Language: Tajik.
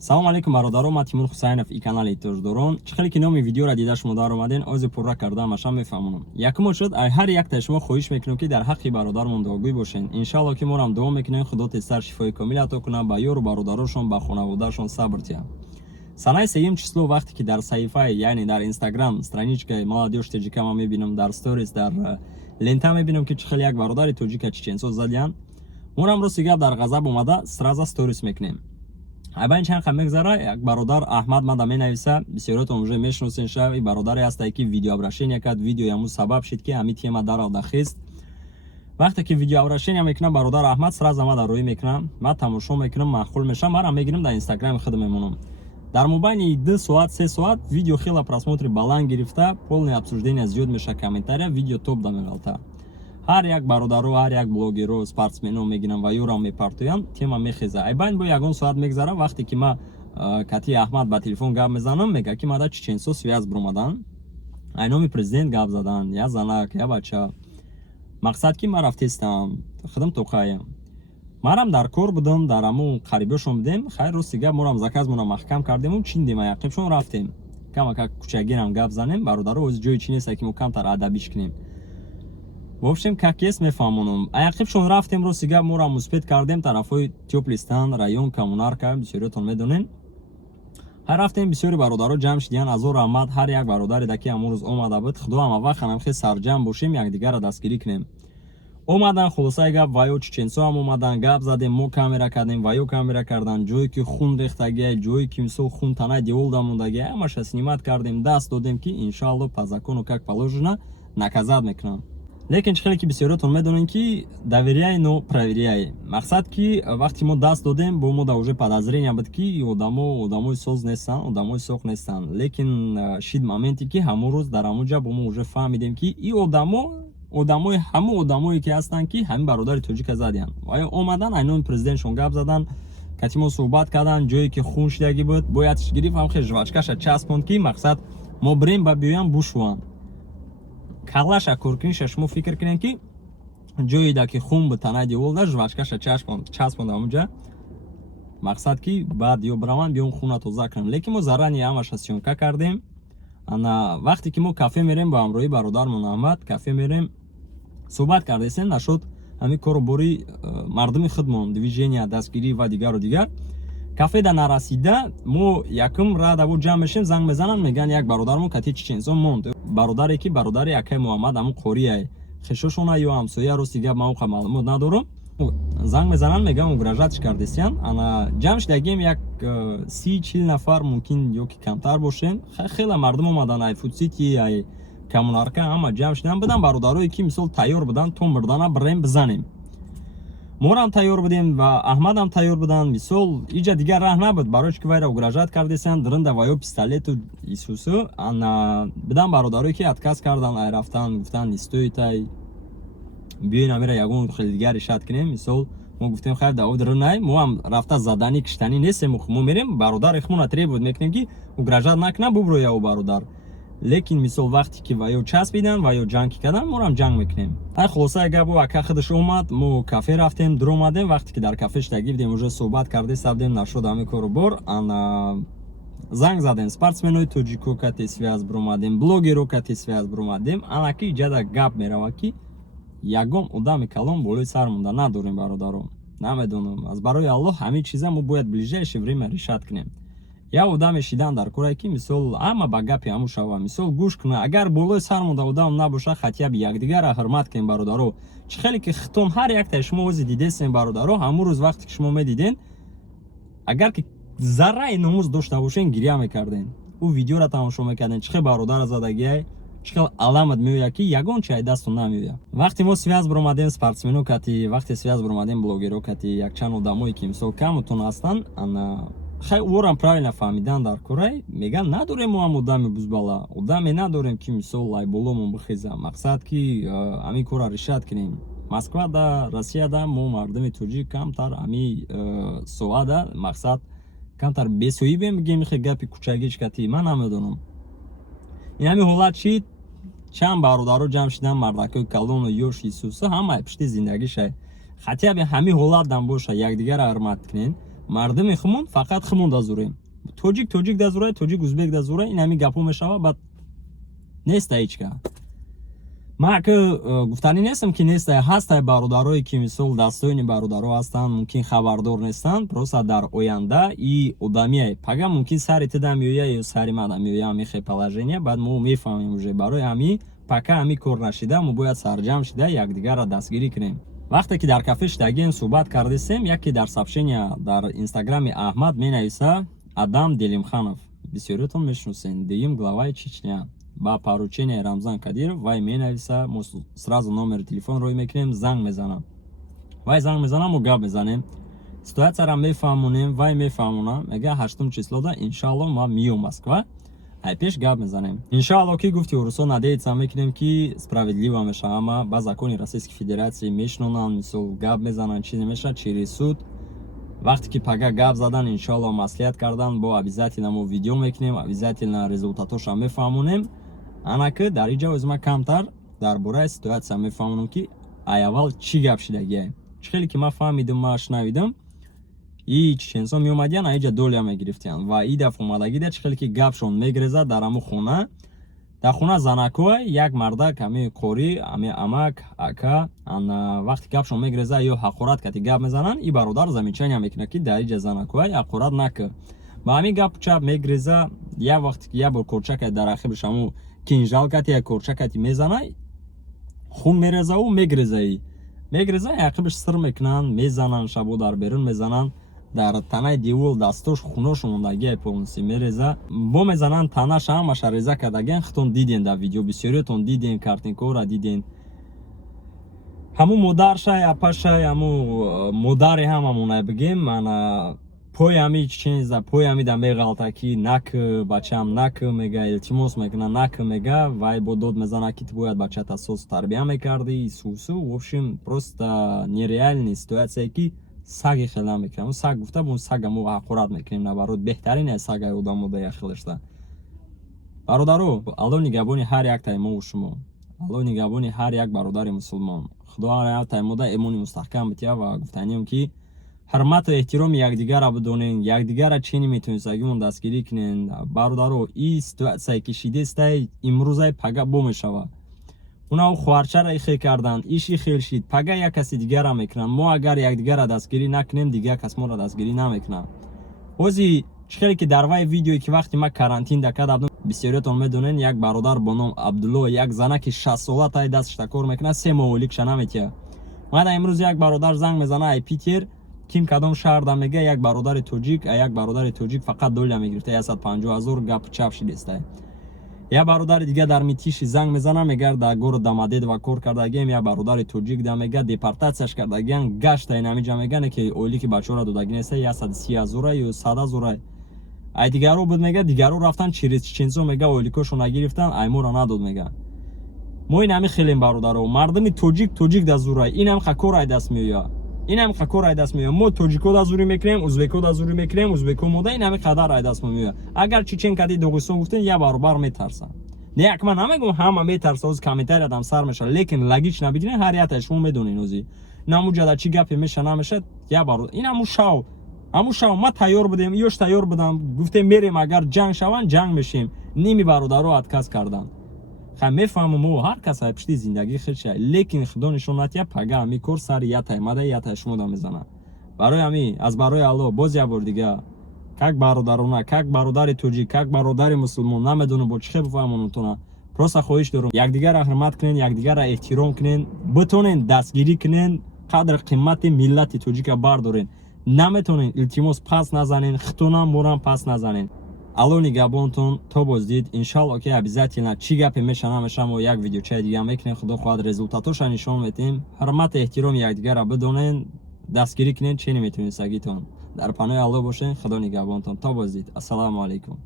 салом алейкум бародаро, ман Тимур Хусайнов и канали Тождорон. Чӣ хеле ки номи видеоро дида шумо дар омаден, ози пурра кардаамаша мефаҳмонам. Якум шуд, ҳар як та шумо хоҳиш мекунем ки дар ҳаққи бародармон дуогӯй бошен. Иншаллоҳ ки морам дуо мекунем, Худо тезтар шифои комил ато кунад ба ёру бародарошон, ба хонаводаашон сабр диҳад. Санаи 3 число вақте ки дар саҳифаи, яъне дар Instagram страничкаи Молодёж Таҷика ма мебинам, дар сторис, дар лента мебинам ки чӣ хеле як бародари тоҷика чеченсо задиянд. Морам рости гап дар ғазаб омада, сраза сторис мекунем. Айбан чанд ха мегзара, як бародар Аҳмад мада менависа, бисёротон уже мешносен шав, и бародаре ҳастае ки видеообрашения кард, видео яму сабаб шид ки ҳамин тема дарал дахист. Вақте ки видеообрашения мекунам, бародар Аҳмад сразу мада рӯй мекунам, ма тамошо мекунам, маъқул мешам, марам мегирам дар Инстаграми худ мемонам. Дар мобайни 2 соат 3 соат видео хела просмотри баланд гирифта, полное обсуждение зиёд меша, комментария, видео топ да меғалта. Ҳар як бародару, ҳар як блогеру, спортсмену мегирам ва ёрам мепартоям, тема мехеза. Айбайн бо ягон соат мегзара, вақте ки ма кати Аҳмад ба телефон гап мезанам, мега ки мада чеченсо связ бромадан, айноми президент гап задан, я занак, я бача. Мақсад ки ма рафтестам, худам тоқаям. Марам дар кор будам, дар аму қарибошон будем, хайр рости гап морам заказмона маҳкам кардему, чин дема яқибшон рафтем. Камака кучагирам гап занем, бародару ози ҷои чи неста ки мо камтар адабиш кунем. В общем, как есть мефаҳмонам. Аяқибшон рафтем, рости гап мора муспед кардем тарафҳои Тёплистан, район Коммунарка, бисёриятон медонен. Ҳай рафтем, бисёри бародаро ҷамъ шидиян, азор раҳмат, ҳар як бародаре даки амрӯз омада буд. Худо ҳамавақт ҳанамхе сарҷамъ бошем, якдигарро дастгирӣ кунем. Омадан, хулосаи гап, ваё чеченсо ҳам омадан, гап задем, мо камера кардем, ваё камера кардан, ҷое ки хун рехтагиай, ҷое ки мисол хун танаи деволда мондагиай, ҳамаша снимат кардем, даст додем ки иншаллоҳ по закону как положено наказат мекунам. Лекин чӣ хеле ки бисёриятон медонем ки доверяй, но проверяй. Мақсад ки вақте мо даст додем, бо мода уже подозрения буд ки одамои соз нестанд, одамои соғ нестанд. Лекин шид моменте ки ҳамон рӯз дар ҳамон ҷа бо мо уже фаҳмидем ки и одамои ҳамон одамое ки ҳастанд ки ҳамин бародари тоҷика задиянд. Ва омадан айноми президентшон гап задан, кати мо суҳбат кардан, ҷое ки хун шидагӣ буд, боядш гирифт ҳамхе жвачкаша часпонд ки мақсад мо бирем ба биёям бушуванд. Калаша куркиниша шумо фикр кунем ки ҷоида ки хун буд танаи деволда, жвачкаша часпонд ҳамунҷа, мақсад ки баъд ё бираванд биён хуна тоза кунам. Лекин мо заррани ҳамаша сёнка кардем. Ана вақте ки мо кафе мерем ба ҳамроҳи бародармон Аҳмад, кафе мерем, суҳбат кардесем, нашуд ҳамин кору бори мардуми худмон, движения, дастгирӣ ва дигару дигар. Кафе да нарасида, мо якум радаво ҷамъ мешем, занг мезананд, меган як бародармон кати чеченсон монд. Бародаре ки бародари акай Муҳаммад, ҳамун қорияй. Хишошона ё ҳамсоя, рости гап ман оқа маълумот надорам. Занг мезананд, меган угражатиш кардесиянд. Ана ҷамъ шидагием як 30-40 нафар мумкин ё ки камтар бошем. Хела мардум омадан, ай Фудсити, ай Коммунарка, ҳама ҷамъ шидан будан, бародарое ки мисол тайёр будан то мирдана бирем бизанем. Морам тайёр будем ва Аҳмадам тайёр будан. Мисол иҷа дигар раҳ набуд, барои ки вайро угражат кардесиянд, диринда ва ё пистолету исусу. Ана бидан бародарое ки отказ кардан, ай рафтан, гуфтан истоит, ай биёин амира ягон хеле дигар ишат кунем. Мисол мо гуфтем хайр да одирнай, мо ҳам рафта задани киштанӣ нестем, мо мерем бародари худмона требует мекунем ки угражат накунад, бубуроя у бародар. Лекин мисол вақте ки ваё часпидан, ваё ҷанг кардан, морам ҷанг мекунем. Ай хулосаи гапу ака худаш омад, мо кафе рафтем, дур омадем. Вақте ки дар кафе шидагӣ будем, уже суҳбат карде сабдем, нашуд ҳамин кору бор. Ана занг задем, спортсменои тоҷико кати связ бромадем, блогеро кати связ бромадем. Ана ки ҷада гап мерава ки ягон одами калон болои сар монда надорем бародаро. Намедонам, аз барои Аллоҳ ҳамин чиза мо бояд ближайшее время решат кунем. Я одаме шидан дар корае ки мисол ҳама ба гапи ҳамун шава, мисол гӯш кунад, агар болои сар монда одам набоша, хатияб якдигарро ҳурмат кунем бародаро. Чӣ хеле ки хитом ҳар яктаи шумо ози дидесем бародаро, ҳамун рӯз вақте ки шумо медиден, агар ки зарраи номуз дошта бошен, гирья мекарден. Ӯ видеоро тамошо мекарден, чӣ хел бародара задагиай, чӣ хел аламат меояд ки ягон чай дасту намеояд. Вақте мо связ бромадем спортсмену кати, вақте связ бромадем блогеро кати, якчанд одамое ки мисол камутон ҳастанд, ана хай ворам правильно фаҳмидан дар корай, меган надорем мо ҳам одами бузбала, одаме надорем ки мисол ай боломон бихеза. Мақсад ки ҳамин корро решат кунем. Москва да, Россия да, мо мардуми тоҷик камтар ҳамин соат да, мақсад камтар бесоҳибем бигем хе гапи кучагиш кати, ман намедонам. Ин ҳамин ҳолат чӣ, чанд бародаро ҷамъ шидан, мардакои калону ёш исуса, ҳамаи пишти зиндагиша. Хатияб ҳамин ҳолат дам боша, якдигарро ҳурмат кунем. мардами хумун фақат хумун дазурем. Тоҷик дазурай, тоҷик узбек дазурай, ин ҳамин гапҳо мешава, баъд неста ҳеҷ ка. Ман ки гуфтанӣ нестам ки неста, ҳастай бародарое ки мисол дастоини бародаро ҳастанд, мумкин хабардор нестанд, просто дар оянда и одамие пага мумкин сари тида меоя ё сари мана меоя ҳамин положение, баъд мо мефаҳмем уже барои ҳамин пока ҳамин кор нашида мо бояд сарҷамъ шида якдигарро дастгирӣ кунем. Вақте ки дар кафе шидагем суҳбат кардистем, яке дар сообщения дар инстаграми Аҳмад менависа Адам Делимханов, бисёриятон мешиносен, Дим главаи Чечня. Ба поручение Рамзан Кадиров вай менависа, мо сразу номери телефон рой мекунем, занг мезанам. Вай занг мезанам, мо гап мезанем. Ситуатсияро мефаҳмонем, вай мефаҳмона, мега 8 числода иншаалло ма миём Москва. Ай пеш гап мезанем. Иншаалло ки гуфти урусо надеяться мекунем ки справедливо мешава, ама ба закони Российской Федерации мешнонанд, мисол гап мезананд, чизе меша через суд. Вақте ки пага гап задан, иншаалло маслиҳат кардан, бо обязательно мо видео мекунем, обязательно результатоша мефаҳмонем. Анаки дар иҷа o'zima камтар дар бораи ситуатсия мефаҳмонам ки айаввал чӣ гап шидагия. Чӣ хеле ки ман фаҳмидам, ман шунавидам, и чеченсо меомадиян аиҷа долия мегирифтиян ва и дафъа омадагида чӣ хеле ки гапшон мегрезад дар ҳамун хона. Дар хона занакҳо як мардак, ҳамин қори, ҳамин амак, ака, вақте гапшон мегреза ё ҳақорат кати гап мезананд, и бародар замечания мекунад ки дар иҷа занакҳо ҳақорат накӣ. Ба ҳамин гап чап мегреза, як вақте ки як бор корчакати дар ахибаш ҳамун кинжал кати як корчакати мезана, хун мереза ӯ мегреза ақибаш сир мекунанд, мезананд, шабо дар берун мезананд, дар танаи девол дастош хунош мондагия полностью мереза, бо мезананд танаша ҳамаша реза кардагиан. Хитон диден дар видео, бисёриятон диден, картинкаҳоро диден. ҳамун модаршай, апашай, ҳамун модари ҳамамонай бигем, мана пои ҳамин чеченизда, пои ҳамида меғалта ки накӣ, бачаам накӣ мега, илтимос мекуна накӣ мега, вай бо дод мезана ки ту бояд бачаата сос тарбия мекарди, сусу, в общем, просто нереальная ситуация ки саги хела мекунам. Он саг гуфта, бо сага мо ҳақорат мекунем, наоборот беҳтарин сага одам мода хелашта. Бародаро, Алло нигабони ҳар яктаи мо шумо, Алло нигабони ҳар як бародари мусулмон. Худо ҳар яктаи мода имони мустаҳкам бития ва гуфтанем ки ҳурмату эҳтироми якдигарро бидонен, якдигарро чини метавонистагимон дастгирӣ кунен. Бародаро, и ситуатсияе ки шидестай имрӯзай пага бо мешава. Уна хуҳарчаро ихе карданд, иши хел шид, пага як каси дигарро мекунанд. Мо агар якдигарро дастгирӣ накунем, дигар кас моро дастгирӣ намекунад. ҳозир чӣ хеле ки дар вай видеое ки вақти ман карантинда кардам, бисёриятон медонен, як бародар бо ном Абдулло, як занаки 60 сола тай дасташда кор мекунад, 3 моҳоликша наметия. мада имрӯз як бародар занг мезана, ай Питер, ким кадом шаҳрда мега, як бародари тоҷик, як бародари тоҷик фақат долия мегирифта 150 000 гап чап шидестай. Я бародари дига дар Митиши занг мезана, мегар дар города Домодедово кор кардагием, я бародари тоҷик да мега депортатсияш кардагиан, гашта ин ҳамиҷа мегане ки оилики бачаҳоро додагӣ неста 130 000 ё 100 000. ай дигаро буд мега, дигаро рафтан через чеченсо мега оиликошо нагирифтан, ай моро надод мега. мо ин ҳами хелем бародаро, мардами тоҷик да зурай, ин ҳам хакор ай даст меоя. ин ҳам хакор ай даст меоя. мо тоҷико да зурӣ мекунем, узбеко да зурӣ мекунем, узбеко мода ин ҳами қадар ай даст меоя. агар чечен кади Доғистон гуфтен, я баробар метарса. Не як ман намегум ҳама метарса, оз комментариядам сар меша, лекин логично бигирен ҳар яктаи шумо медонен ози. Намуҷада чӣ гапе меша намеша, я баро ин ҳамун шав ма тайёр будем, ёш тайёр будам, гуфтем мерем, агар ҷанг шаванд, ҷанг мешем. Ними бародаро отказ кардан. Хай мефаҳмам мо ҳар кас ай пишти зиндагӣ хелша, лекин худо нишон натия пага ҳами кор сари ятай мада ятай шумо да мезана. Барои ҳами аз барои Алло боз як бор дига, как бародарона, как бародари тоҷик, как бародари мусулмон, намедонам бо чӣ хел бифаҳмонатона, просто хоҳиш дорам якдигарро ҳурмат кунен, якдигарро эҳтиром кунен, битонен дастгирӣ кунен, қадр қимати миллати тоҷика бардорен. Наметонен илтимос пас назанен, хитонам морам пас назанен. Алло нигабонтон, то боздид, иншалло ки обязательно чӣ гапе меша намеша, мо як видеочаи дига мекунем, худо хоҳад результатоша нишон метем. ҳурмати эҳтироми якдигарро бидонен, дастгирӣ кунен, чӣ неметавонистагитон. дар паноҳи Алло бошен. Худо нигабонтон, то боздид. Ассалому алайкум.